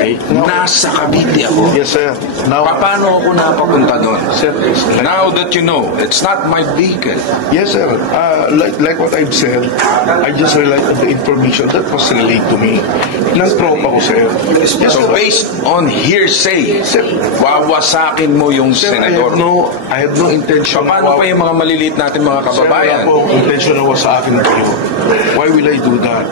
Okay? Nasa Cavite ako. Yes, sir. Now, Paano ako napapunta doon? sir, Now that you know, it's not my vehicle. yes, sir. Like what I've said, I just relied on the information that was relayed to me. Nang tropa ko, sir. Yes, So sir. based on hearsay, Sir, wawasakin mo yung sir, senador. I have no intention. Paano pa yung mga maliliit natin mga Sir, wala kababayan? po akong intention na sa akin kayo. Why will I do that?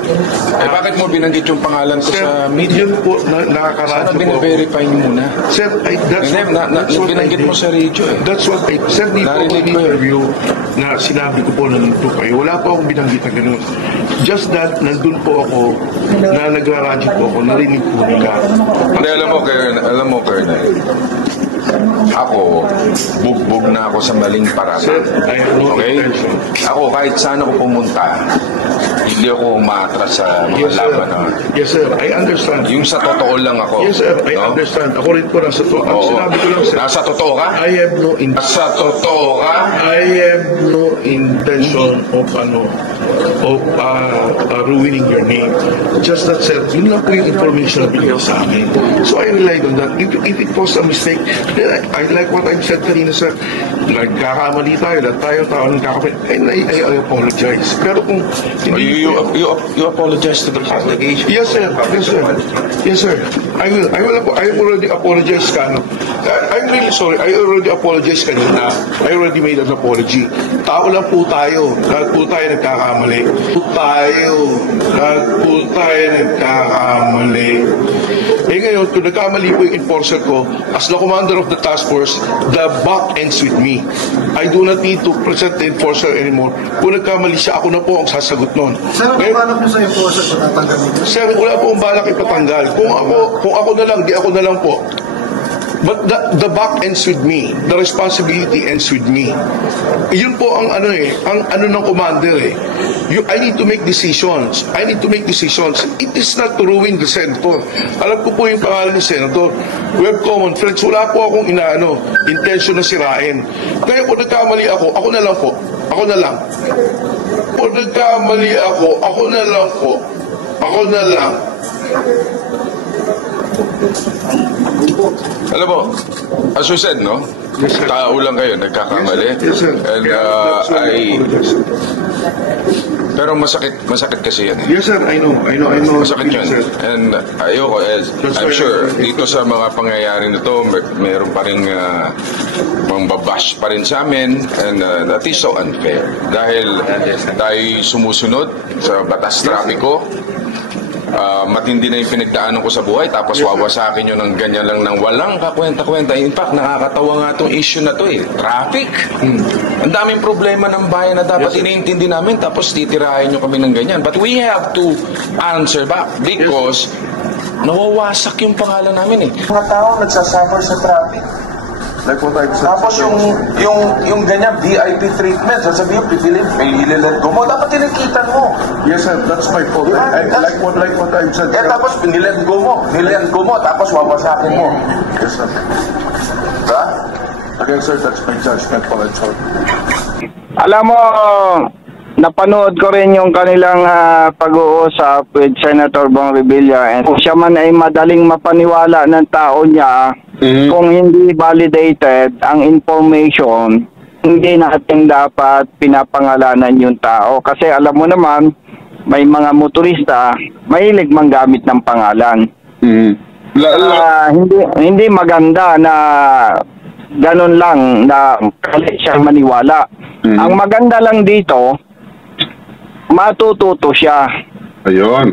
Eh bakit mo binanggit yung pangalan ko Sir, sa media? yun po, Sana nakakaradyo po. bine-verify niyo muna. Sir, that's Hindi, that's what I binanggit did. mo sa radio eh. That's what I, sir, di po Narinig ako ko yun. interview na sinabi ko po na nandun kayo. Wala po akong binanggit na gano'n. Just that, nandun po ako, na nagraradyo po ako, narinig po nila. Hindi, alam mo, Colonel, ako, bugbog na ako sa maling paraan. Sir, I have no Okay? intention. Ako, kahit saan ako pumunta, hindi ako umatras sa mga Yes, sir. laban na. Yes, sir. I understand. Yung sa totoo lang ako. Yes, sir. I no? understand. Ako rin po nasa to. Ang Oo. sinabi ko lang, sir, Nasa totoo ka? I have no intention. Nasa totoo ka? I have no intention of ruining your name. Just that, sir, yun lang po yung information na binigay sa akin. So I relied on that. If it was a mistake, then I like what I've said kanina, sir. Nagkakamali tayo, lahat tayo tao nagkakamali. And I apologize. Pero kung hindi You apologize to the public. Yes, sir. Yes, sir. Yes, sir. I will. I already apologized, Kano. I'm really sorry. I already apologized kanina. I already made an apology. Tao lang po tayo. Lahat po tayo nagkakamali. Lahat po tayo nagkakamali. Eh ngayon, kung nagkamali po yung enforcer ko, as the commander of the task force, the buck ends with me. I do not need to present the enforcer anymore. Kung nagkamali siya, ako na po ang sasagot nun. Sir, ang balak niyo sa enforcer sa tatanggal nito? Sir, wala po ang balak ipatanggal. Kung ako na lang, di ako na lang po. But the buck ends with me. The responsibility ends with me. Yun po ang ng commander eh. I need to make decisions. It is not to ruin the senator. Alam ko po yung pangalan ni senator. We have common friends. Wala po akong intention na sirain. Kaya kung nagkamali ako na lang po. Ako na lang. Kung nagkamali ako na lang po. Ako na lang. Alam mo, as you said, no? Yes, sir. Tao lang kayo, nagkakamali. Yes, sir. And That's why I apologize. pero masakit kasi yan eh. Yes, sir. I know. Masakit yun. Sir. And ayoko, I'm sure, dito sa mga pangyayari na to, mayroon pa rin babash pa rin sa amin, and that is so unfair. Dahil tayo sumusunod sa batas trapiko, matindi na yung pinagdaanan ko sa buhay, tapos wawasakin nyo ng ganyan lang ng walang kakwenta-kwenta. In fact, nakakatawa nga itong issue na to eh. Traffic. Ang daming problema ng bayan na dapat iniintindi namin, tapos titirahin nyo kami ng ganyan. But we have to answer back because nawawasak yung pangalan namin eh. Mga tao nagsasuffer sa traffic. Like what I've said. Tapos yung ganyan VIP treatment, sasabihin pipilin, may ililet go mo, dapat tinikitan mo. Yes, sir. That's my fault. Like what I've said. Eh tapos nilet go mo, tapos wawasakin mo. Yes, sir. Diba? Again, sir, that's my judgment po. I'm sorry. Alam mo, napanood ko rin yung kanilang pag-uusap with Senator Bong Revilla, and kung siya man ay madaling mapaniwala ng tao niya, kung hindi validated ang information, hindi natin dapat pinapangalanan yung tao. Kasi alam mo naman, may mga motorista mahilig manggamit ng pangalan. Hindi maganda na ganun lang na kalit siya maniwala. Ang maganda lang dito, matututo siya. Ayun.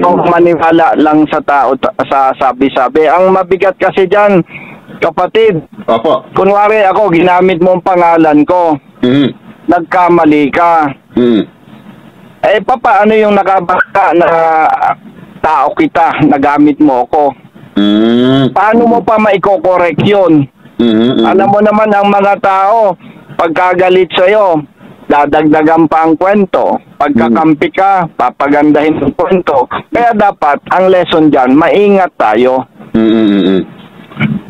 Kung maniwala lang sa tao sa sabi-sabi. Ang mabigat kasi dyan, kapatid, Opo. kunwari ako, ginamit mo ang pangalan ko, nagkamali ka. Eh, paano yung nakabaka na tao kita, nagamit mo ako? Paano mo pa maikokorek yun? Alam mo naman ang mga tao, pagkagalit sa'yo, dadagdagan pa ang kwento. Pagkakampi ka, papagandahin ang kwento. Kaya dapat, ang lesson dyan, maingat tayo.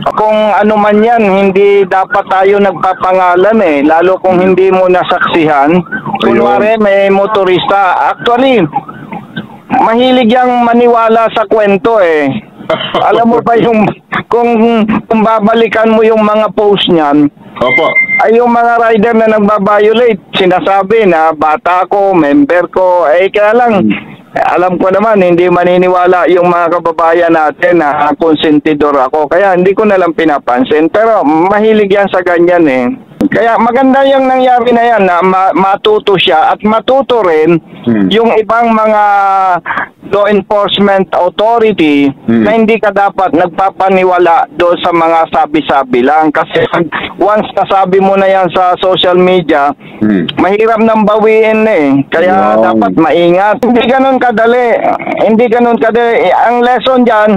Kung ano man yan, hindi dapat tayo nagpapangalan eh. Lalo kung hindi mo nasaksihan. Kunwari, may motorista. Actually, mahilig yang maniwala sa kwento eh. Alam mo ba yung kung babalikan mo yung mga post niyan, Opo. ay yung mga rider na nagbabiolate, sinasabi na bata ko, member ko, kaya lang, alam ko naman, hindi maniniwala yung mga kababayan natin na konsentidor ako. Kaya hindi ko nalang pinapansin. Pero mahilig yan sa ganyan eh. Kaya maganda yung nangyari na yan na matuto siya at matuto rin yung ibang mga law enforcement authority na hindi ka dapat nagpapaniwala doon sa mga sabi-sabi lang. Kasi once nasabi mo na yan sa social media, mahirap nang bawiin eh. Kaya dapat maingat. Hindi ganun kadali. Hindi ganun kadali. Ang lesson dyan,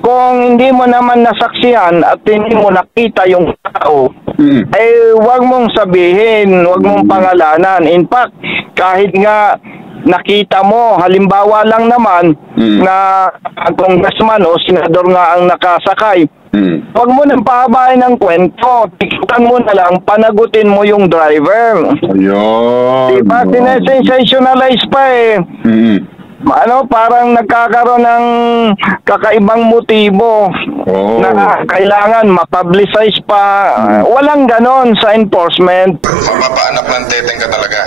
kung hindi mo naman nasaksihan at hindi mo nakita yung tao, wag mong sabihin, wag mong pangalanan. In fact, kahit nga nakita mo, halimbawa lang naman na congressman o senador nga ang nakasakay, wag mo nang pahabain ng kwento. Tikitan mo na lang, panagutin mo yung driver. Ayun. Diba? Sinesensationalize pa eh. Parang nagkakaroon ng kakaibang motibo na kailangan mapublicize pa. Walang ganon sa enforcement. Mapapaanak ng teteng ka talaga.